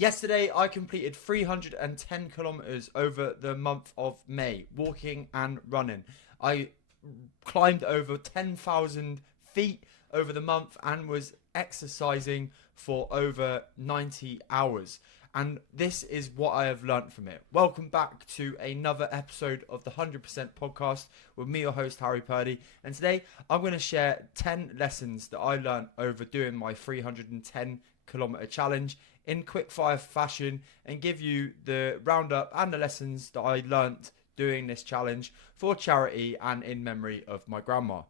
Yesterday, I completed 310 kilometers over the month of May, walking and running. I climbed over 10,000 feet over the month and was exercising for over 90 hours. And this is what I have learnt from it. Welcome back to another episode of the 100% podcast with me, your host, Harry Purdy. And today I'm going to share 10 lessons that I learnt over doing my 310 kilometer challenge in quickfire fashion and give you the roundup and the lessons that I learnt doing this challenge for charity and in memory of my grandma.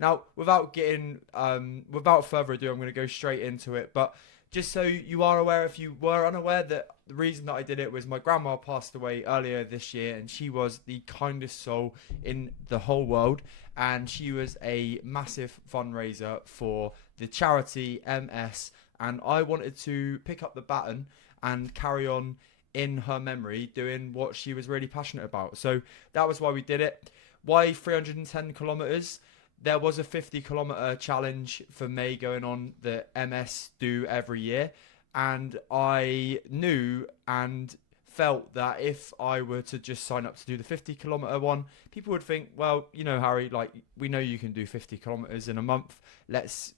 Now, without further ado, I'm going to go straight into it. But just so you are aware, if you were unaware, that the reason that I did it was my grandma passed away earlier this year, and she was the kindest soul in the whole world. And she was a massive fundraiser for the charity MS. And I wanted to pick up the baton and carry on in her memory doing what she was really passionate about. So that was why we did it. Why 310 kilometers? There was a 50-kilometer challenge for May going on that MS do every year. And I knew and felt that if I were to just sign up to do the 50-kilometer one, people would think, well, you know, Harry, like, we know you can do 50 kilometers in a month. Let's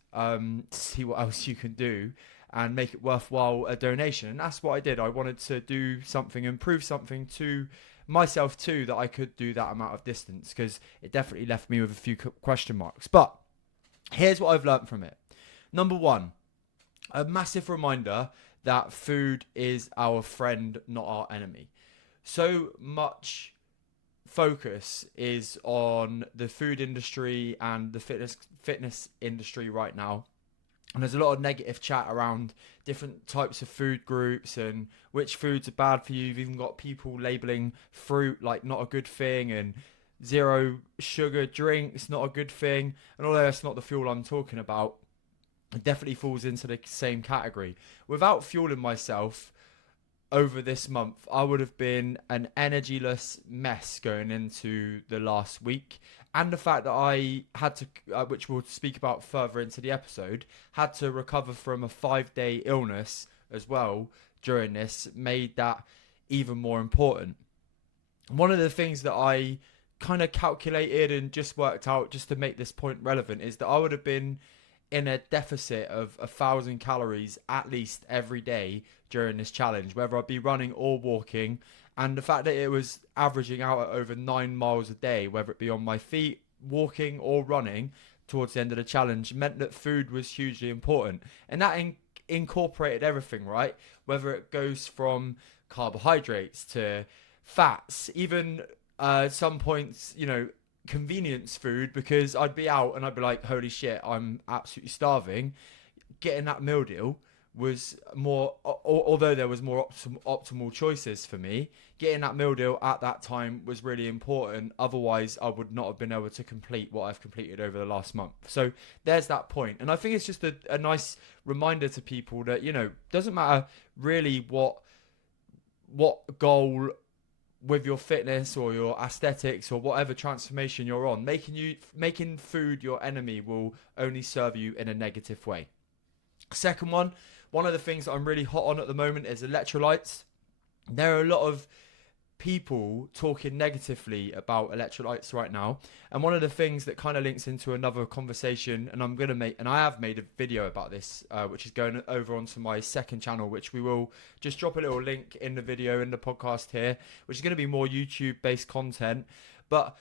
see what else you can do and make it worthwhile a donation. And that's what I did. I wanted to do something and prove something to myself too, that I could do that amount of distance, because it definitely left me with a few question marks. But here's what I've learned from it. Number one, a massive reminder that food is our friend, not our enemy. So much focus is on the food industry and the fitness industry right now. And there's a lot of negative chat around different types of food groups and which foods are bad for you. You've even got people labeling fruit like not a good thing and zero sugar drinks not a good thing. And although that's not the fuel I'm talking about, it definitely falls into the same category. Without fueling myself over this month, I would have been an energyless mess going into the last week. And the fact that I had to, which we'll speak about further into the episode, had to recover from a 5-day illness as well during this, made that even more important. One of the things that I kind of calculated and just worked out just to make this point relevant is that I would have been in a deficit of 1,000 calories at least every day during this challenge, whether I'd be running or walking. And the fact that it was averaging out at over 9 miles a day, whether it be on my feet, walking or running towards the end of the challenge, meant that food was hugely important. And that incorporated everything, right? Whether it goes from carbohydrates to fats, even some points, you know, convenience food, because I'd be out and I'd be like, holy shit, I'm absolutely starving. Getting that meal deal was more, although there was more optimal choices for me, getting that meal deal at that time was really important. Otherwise, I would not have been able to complete what I've completed over the last month. So there's that point. And I think it's just a nice reminder to people that, you know, doesn't matter really what goal with your fitness or your aesthetics or whatever transformation you're on, making food your enemy will only serve you in a negative way. Second one of the things that I'm really hot on at the moment is electrolytes. There are a lot of people talking negatively about electrolytes right now, and one of the things that kind of links into another conversation, and I have made a video about this, which is going over onto my second channel, which we will just drop a little link in the video in the podcast here, which is going to be more YouTube based content, but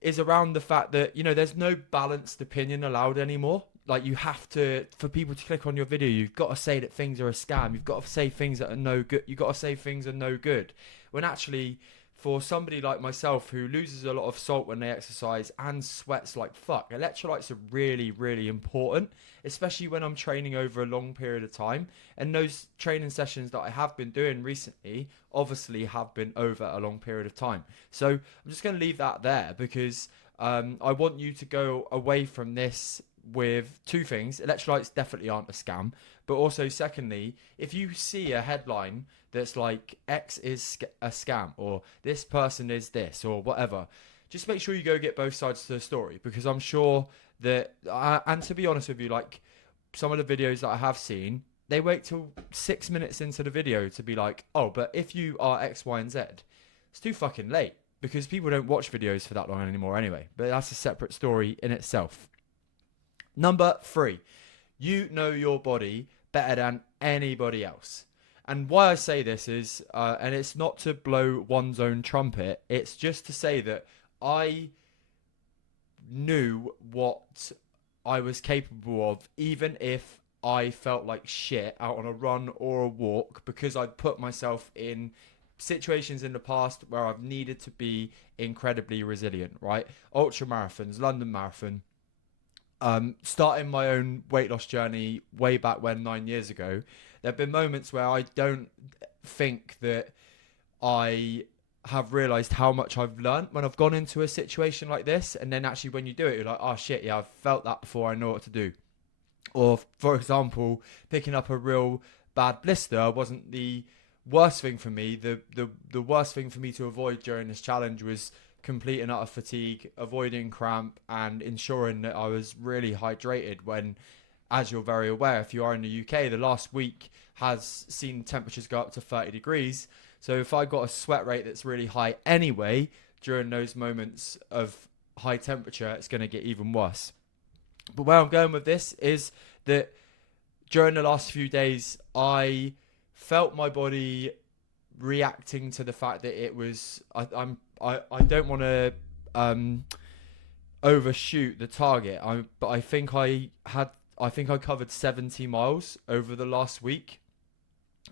is around the fact that, you know, there's no balanced opinion allowed anymore. Like, you have to, for people to click on your video, you've got to say that things are a scam. You've got to say things that are no good. You've got to say things are no good. When actually, for somebody like myself who loses a lot of salt when they exercise and sweats like fuck, electrolytes are really, really important, especially when I'm training over a long period of time. And those training sessions that I have been doing recently obviously have been over a long period of time. So I'm just going to leave that there, because I want you to go away from this with two things. Electrolytes definitely aren't a scam, but also secondly, if you see a headline that's like X is a scam or this person is this or whatever, just make sure you go get both sides to the story, because I'm sure that and to be honest with you, like, some of the videos that I have seen, they wait till 6 minutes into the video to be like, oh, but if you are X, Y, and Z, it's too fucking late because people don't watch videos for that long anymore anyway. But that's a separate story in itself. Number 3, you know your body better than anybody else. And why I say this is, and it's not to blow one's own trumpet, it's just to say that I knew what I was capable of, even if I felt like shit out on a run or a walk, because I'd put myself in situations in the past where I've needed to be incredibly resilient, right? Ultra marathons, London Marathon, starting my own weight loss journey way back when 9 years ago. There have been moments where I don't think that I have realized how much I've learned when I've gone into a situation like this. And then actually when you do it, you're like, oh shit, yeah, I've felt that before. I know what to do. Or for example, picking up a real bad blister wasn't the worst thing for me. The worst thing for me to avoid during this challenge was complete and utter fatigue, avoiding cramp, and ensuring that I was really hydrated when, as you're very aware, if you are in the UK, the last week has seen temperatures go up to 30 degrees. So if I got a sweat rate that's really high anyway, during those moments of high temperature, it's going to get even worse. But where I'm going with this is that during the last few days, I felt my body reacting to the fact that it was, I don't want to overshoot the target. But I think I covered 70 miles over the last week.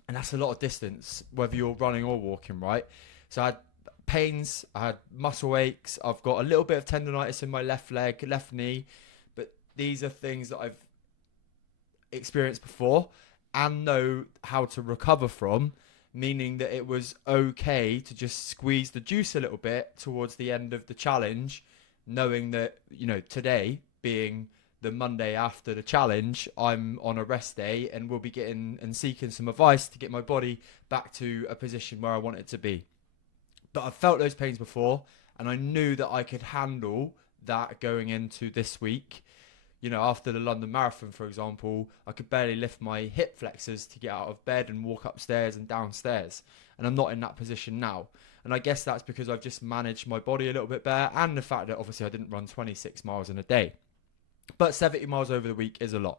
And that's a lot of distance, whether you're running or walking, right? So I had pains, I had muscle aches, I've got a little bit of tendonitis in my left leg, left knee. But these are things that I've experienced before and know how to recover from, meaning that it was okay to just squeeze the juice a little bit towards the end of the challenge, knowing that, you know, today being the Monday after the challenge, I'm on a rest day and will be getting and seeking some advice to get my body back to a position where I want it to be. But I've felt those pains before, and I knew that I could handle that going into this week. You know, after the London Marathon, for example, I could barely lift my hip flexors to get out of bed and walk upstairs and downstairs. And I'm not in that position now. And I guess that's because I've just managed my body a little bit better, and the fact that obviously I didn't run 26 miles in a day. But 70 miles over the week is a lot.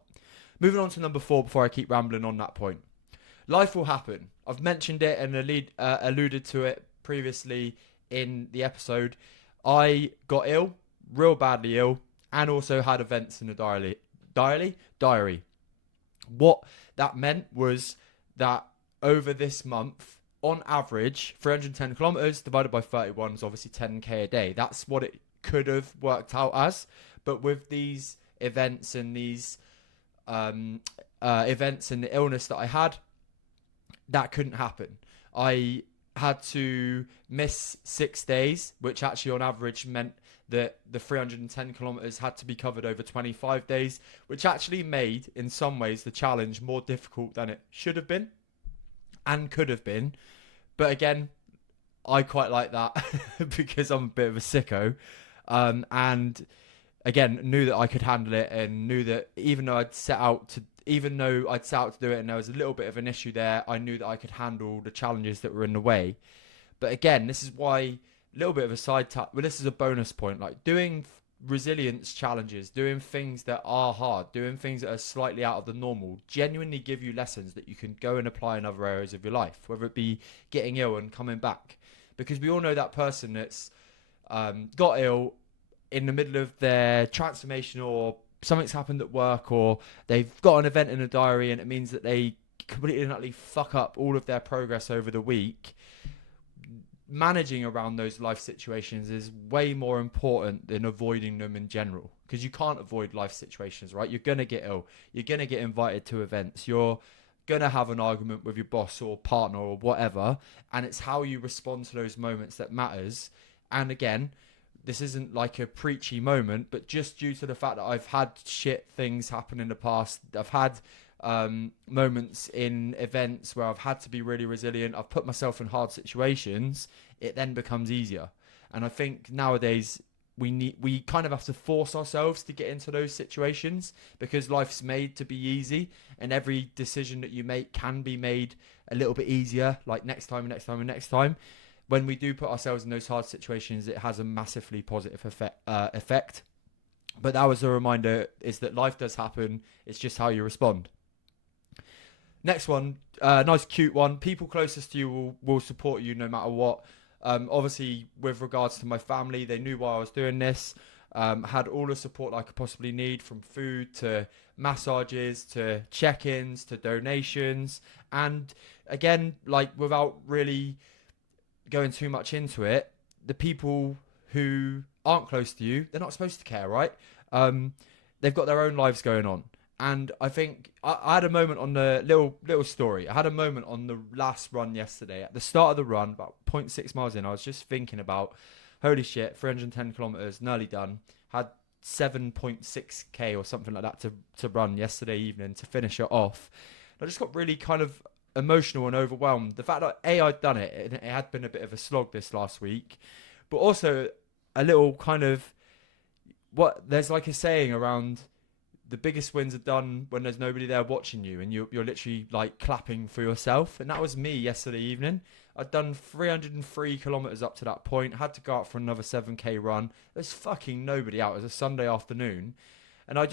Moving on to number 4 before I keep rambling on that point. Life will happen. I've mentioned it and alluded to it previously in the episode. I got ill, real badly ill, and also had events in the diary. What that meant was that over this month, on average, 310 kilometers divided by 31 is obviously 10k a day. That's what it could have worked out as. But with these events and these events and the illness that I had, that couldn't happen. I had to miss 6 days, which actually on average meant that the 310 kilometers had to be covered over 25 days, which actually made, in some ways, the challenge more difficult than it should have been and could have been. But again, I quite like that because I'm a bit of a sicko. And again, knew that I could handle it, and knew that even though I'd set out to do it and there was a little bit of an issue there, I knew that I could handle the challenges that were in the way. But again, this is why, a little bit of a side tap, but this is a bonus point, like doing resilience challenges, doing things that are hard, doing things that are slightly out of the normal, genuinely give you lessons that you can go and apply in other areas of your life, whether it be getting ill and coming back. Because we all know that person that's got ill in the middle of their transformation, or something's happened at work, or they've got an event in a diary and it means that they completely and utterly fuck up all of their progress over the week. Managing around those life situations is way more important than avoiding them in general, because you can't avoid life situations, right? You're going to get ill. You're going to get invited to events. You're going to have an argument with your boss or partner or whatever. And it's how you respond to those moments that matters. And again, this isn't like a preachy moment, but just due to the fact that I've had shit things happen in the past, I've had moments in events where I've had to be really resilient, I've put myself in hard situations, it then becomes easier. And I think nowadays, we kind of have to force ourselves to get into those situations because life's made to be easy, and every decision that you make can be made a little bit easier, like next time and next time and next time. When we do put ourselves in those hard situations, it has a massively positive effect. But that was a reminder, is that life does happen. It's just how you respond. Next one, nice cute one. People closest to you will support you no matter what. Obviously, with regards to my family, they knew why I was doing this. Had all the support I could possibly need, from food to massages to check-ins to donations. And again, like, without really going too much into it, the people who aren't close to you, they're not supposed to care, right? They've got their own lives going on. And I think I had a moment on the little story. I had a moment on the last run yesterday. At the start of the run, about 0.6 miles in, I was just thinking about, holy shit, 310 kilometers, nearly done. Had 7.6k or something like that to run yesterday evening to finish it off. I just got really kind of emotional and overwhelmed. The fact that I'd done it, and it had been a bit of a slog this last week, but also a little kind of, there's like a saying around, the biggest wins are done when there's nobody there watching you, and you're literally like clapping for yourself. And that was me yesterday evening. I'd done 303 kilometers up to that point, had to go out for another 7k run. There's fucking nobody out. It was a Sunday afternoon, and I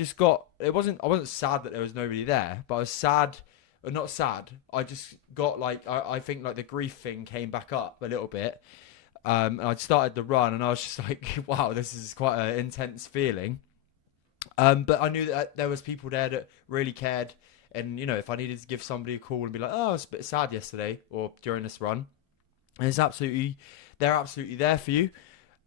wasn't sad that there was nobody there, but I was sad, or not sad. I just got like, I think like the grief thing came back up a little bit. And I'd started the run, and I was just like, wow, this is quite an intense feeling. But I knew that there was people there that really cared. And, you know, if I needed to give somebody a call and be like, oh, I was a bit sad yesterday or during this run, and they're absolutely there for you.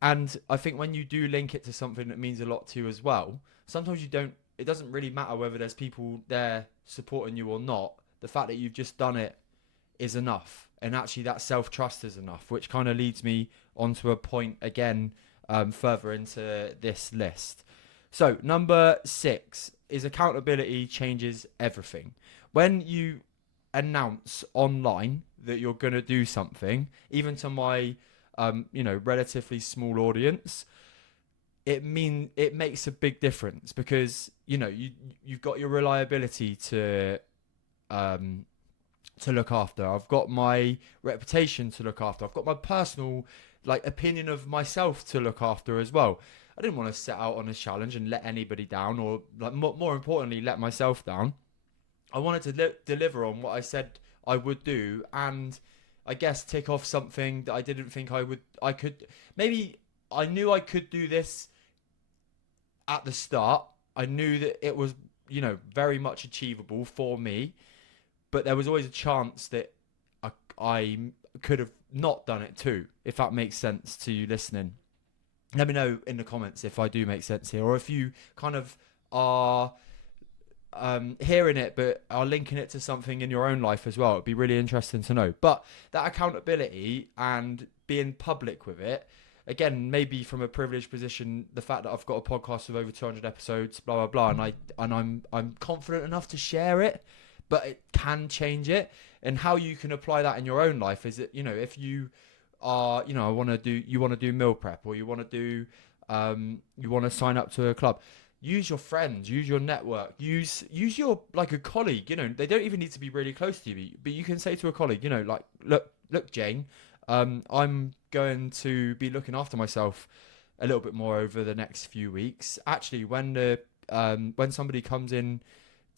And I think when you do link it to something that means a lot to you as well, sometimes it doesn't really matter whether there's people there supporting you or not. The fact that you've just done it is enough. And actually that self-trust is enough, which kind of leads me onto a point again, further into this list. So number 6 is accountability changes everything. When you announce online that you're going to do something, even to my, relatively small audience, it makes a big difference, because, you know, you've got your reliability to look after. I've got my reputation to look after. I've got my personal opinion of myself to look after as well. I didn't want to set out on a challenge and let anybody down, or more importantly, let myself down. I wanted to deliver on what I said I would do, and I guess tick off something that I didn't think I could. Maybe I knew I could do this at the start. I knew that it was, very much achievable for me, but there was always a chance that I could have not done it too, if that makes sense to you listening. Let me know in the comments if I do make sense here, or if you kind of are hearing it but are linking it to something in your own life as well. It'd be really interesting to know. But that accountability and being public with it, again, maybe from a privileged position, the fact that I've got a podcast with over 200 episodes, blah blah blah, and I'm confident enough to share it, but it can change it. And how you can apply that in your own life is that, if you are, you want to do meal prep, or you want to do, you want to sign up to a club, use your friends, use your network, use your, a colleague, they don't even need to be really close to you, but you can say to a colleague, look, Jane, I'm going to be looking after myself a little bit more over the next few weeks. Actually, when somebody comes in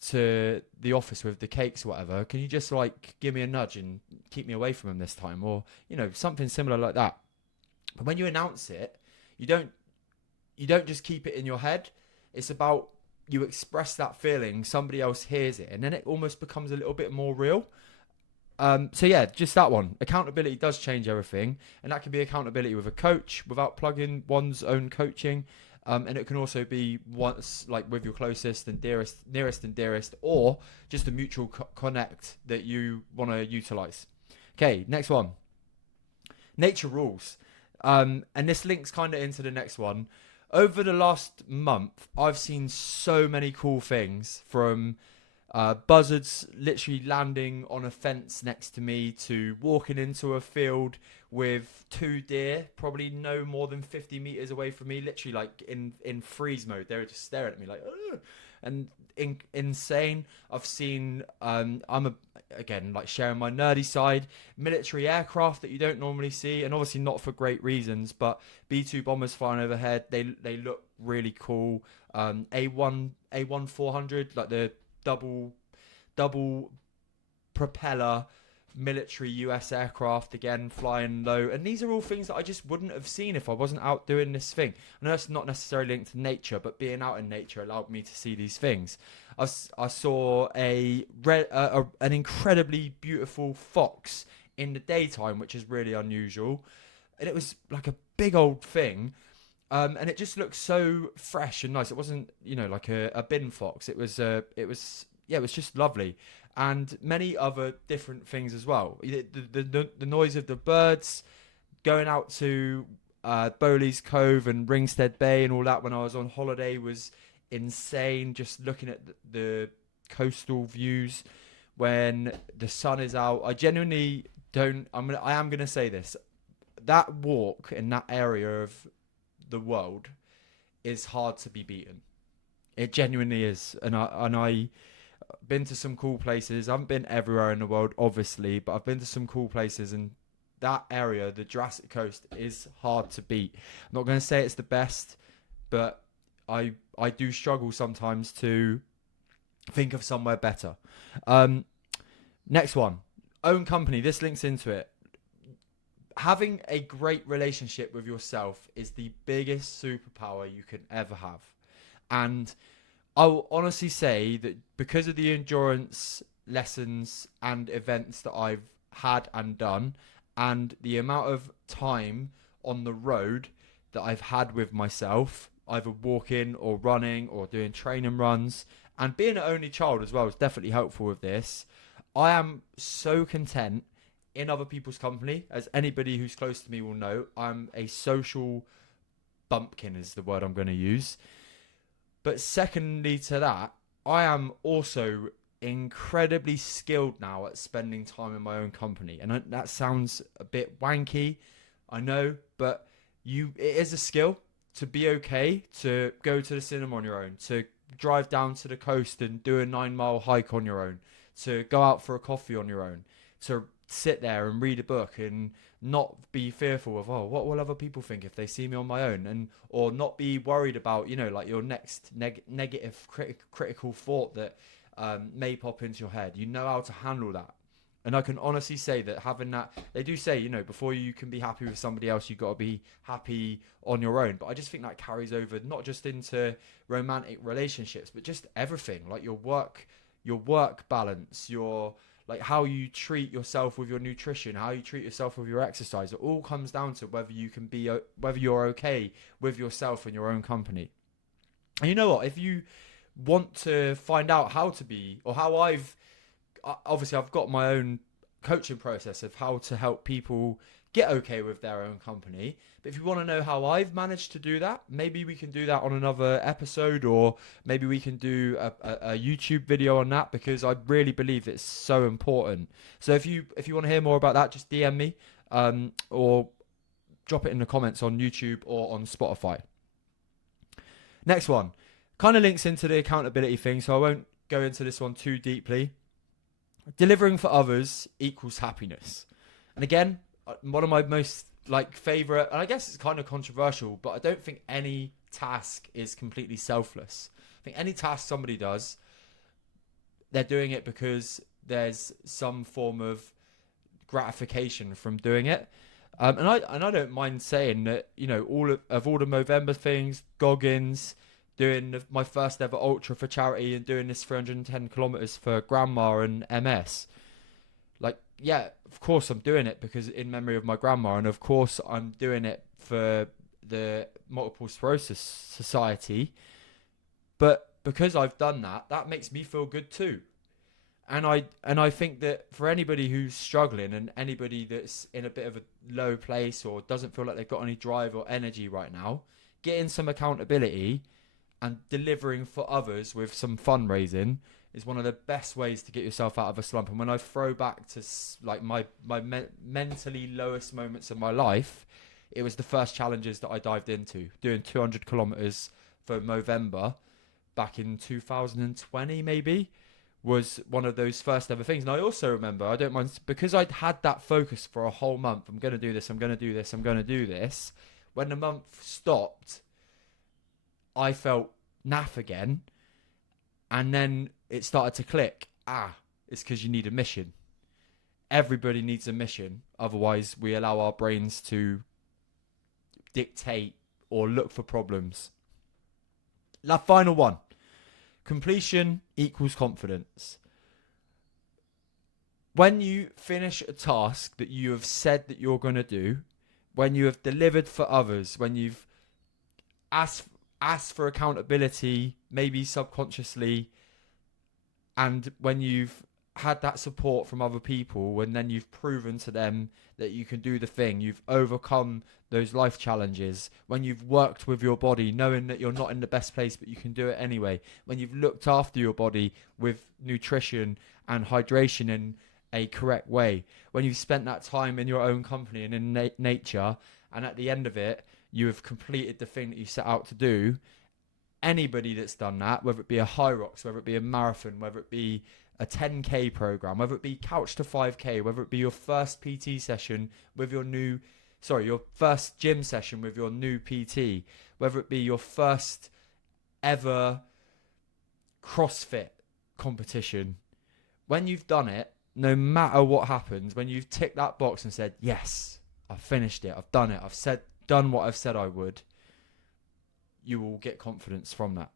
to the office with the cakes or whatever, can you just give me a nudge and keep me away from them this time, or something similar like that. But when you announce it, you don't just keep it in your head. It's about, you express that feeling, somebody else hears it, and then it almost becomes a little bit more real. So yeah, just that one. Accountability does change everything, and that can be accountability with a coach without plugging one's own coaching. And it can also be once, with your closest and nearest and dearest, or just a mutual connect that you want to utilize. Okay, next one. Nature rules. And this links kind of into the next one. Over the last month, I've seen so many cool things from Buzzards literally landing on a fence next to me, to walking into a field with two deer probably no more than 50 meters away from me, literally like in freeze mode. They were just staring at me like, ugh, and insane. I've seen again, like, sharing my nerdy side, military aircraft that you don't normally see, and obviously not for great reasons, but B2 bombers flying overhead. They look really cool. A1 400, like the double propeller military US aircraft, again flying low, and these are all things that I just wouldn't have seen if I wasn't out doing this thing. I know it's not necessarily linked to nature, but being out in nature allowed me to see these things. I saw an incredibly beautiful fox in the daytime, which is really unusual, and it was like a big old thing. And it just looked so fresh and nice. It wasn't, like a bin fox. It was just lovely, and many other different things as well. The noise of the birds going out to Bowley's Cove and Ringstead Bay and all that when I was on holiday was insane. Just looking at the coastal views when the sun is out. I genuinely don't. I am gonna say this. That walk in that area of the world is hard to be beaten. It genuinely is, and I been to some cool places. I haven't been everywhere in the world, obviously, but I've been to some cool places, and that area, the Jurassic Coast, is hard to beat. I'm not going to say it's the best, but I do struggle sometimes to think of somewhere better. Next one, own company. This links into it. Having a great relationship with yourself is the biggest superpower you can ever have. And I will honestly say that because of the endurance lessons and events that I've had and done, and the amount of time on the road that I've had with myself, either walking or running or doing training runs, and being an only child as well is definitely helpful with this. I am so content in other people's company. As anybody who's close to me will know, I'm a social bumpkin is the word I'm going to use. But secondly to that, I am also incredibly skilled now at spending time in my own company. And that sounds a bit wanky, I know, but it is a skill to be okay to go to the cinema on your own, to drive down to the coast and do a 9-mile hike on your own, to go out for a coffee on your own, to sit there and read a book and not be fearful of, what will other people think if they see me on my own, and or not be worried about, like your next negative critical thought that may pop into your head. You know how to handle that. And I can honestly say that having that, they do say, before you can be happy with somebody else, you've got to be happy on your own. But I just think that carries over not just into romantic relationships, but just everything, like your work balance, like how you treat yourself with your nutrition, how you treat yourself with your exercise. It all comes down to whether you're okay with yourself and your own company. And you know what? If you want to find out how to be, or how I've got my own coaching process of how to help people get okay with their own company. But if you want to know how I've managed to do that, maybe we can do that on another episode, or maybe we can do a YouTube video on that, because I really believe it's so important. So if you want to hear more about that, just DM me or drop it in the comments on YouTube or on Spotify. Next one kind of links into the accountability thing, so I won't go into this one too deeply. Delivering for others equals happiness. And again, one of my most favorite, and I guess it's kind of controversial, but I don't think any task is completely selfless. I think any task somebody does, they're doing it because there's some form of gratification from doing it. And I don't mind saying that, all of the Movember things, Goggins, doing my first ever ultra for charity, and doing this 310 kilometers for grandma and MS. Yeah, of course I'm doing it because in memory of my grandma, and of course I'm doing it for the Multiple Sclerosis Society. But because I've done that, that makes me feel good too. And I think that for anybody who's struggling, and anybody that's in a bit of a low place or doesn't feel like they've got any drive or energy right now, getting some accountability and delivering for others with some fundraising is one of the best ways to get yourself out of a slump. And when I throw back to like my mentally lowest moments of my life, it was the first challenges that I dived into, doing 200 kilometers for Movember back in 2020 maybe, was one of those first ever things. And I also remember, I don't mind, because I'd had that focus for a whole month. I'm going to do this, I'm going to do this, I'm going to do this. When the month stopped, I felt naff again. And then it started to click. It's because you need a mission. Everybody needs a mission. Otherwise, we allow our brains to dictate or look for problems. The final one. Completion equals confidence. When you finish a task that you have said that you're going to do, when you have delivered for others, when you've asked for accountability, maybe subconsciously, and when you've had that support from other people, and then you've proven to them that you can do the thing, you've overcome those life challenges, when you've worked with your body, knowing that you're not in the best place, but you can do it anyway, when you've looked after your body with nutrition and hydration in a correct way, when you've spent that time in your own company and in nature, and at the end of it, you have completed the thing that you set out to do. Anybody that's done that, whether it be a Hyrox, whether it be a marathon, whether it be a 10K program, whether it be Couch to 5K, whether it be your first PT session with your first gym session with your new PT, whether it be your first ever CrossFit competition, when you've done it, no matter what happens, when you've ticked that box and said, yes, I've finished it, I've done it, done what I've said I would, you will get confidence from that.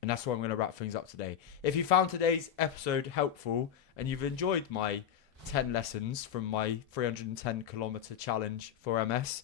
And that's why I'm going to wrap things up today. If you found today's episode helpful and you've enjoyed my 10 lessons from my 310 kilometer challenge for MS,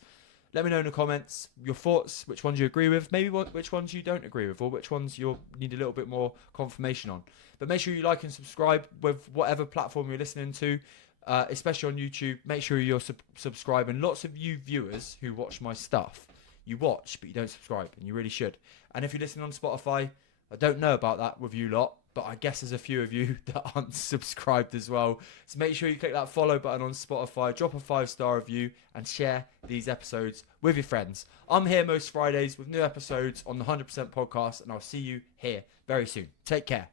let me know in the comments your thoughts, which ones you agree with, maybe which ones you don't agree with, or which ones you need a little bit more confirmation on. But make sure you like and subscribe with whatever platform you're listening to, especially on YouTube. Make sure you're subscribing. Lots of you viewers who watch my stuff, you watch, but you don't subscribe, and you really should. And if you're listening on Spotify, I don't know about that with you lot, but I guess there's a few of you that aren't subscribed as well. So make sure you click that follow button on Spotify, drop a 5-star review, and share these episodes with your friends. I'm here most Fridays with new episodes on the 100% podcast, and I'll see you here very soon. Take care.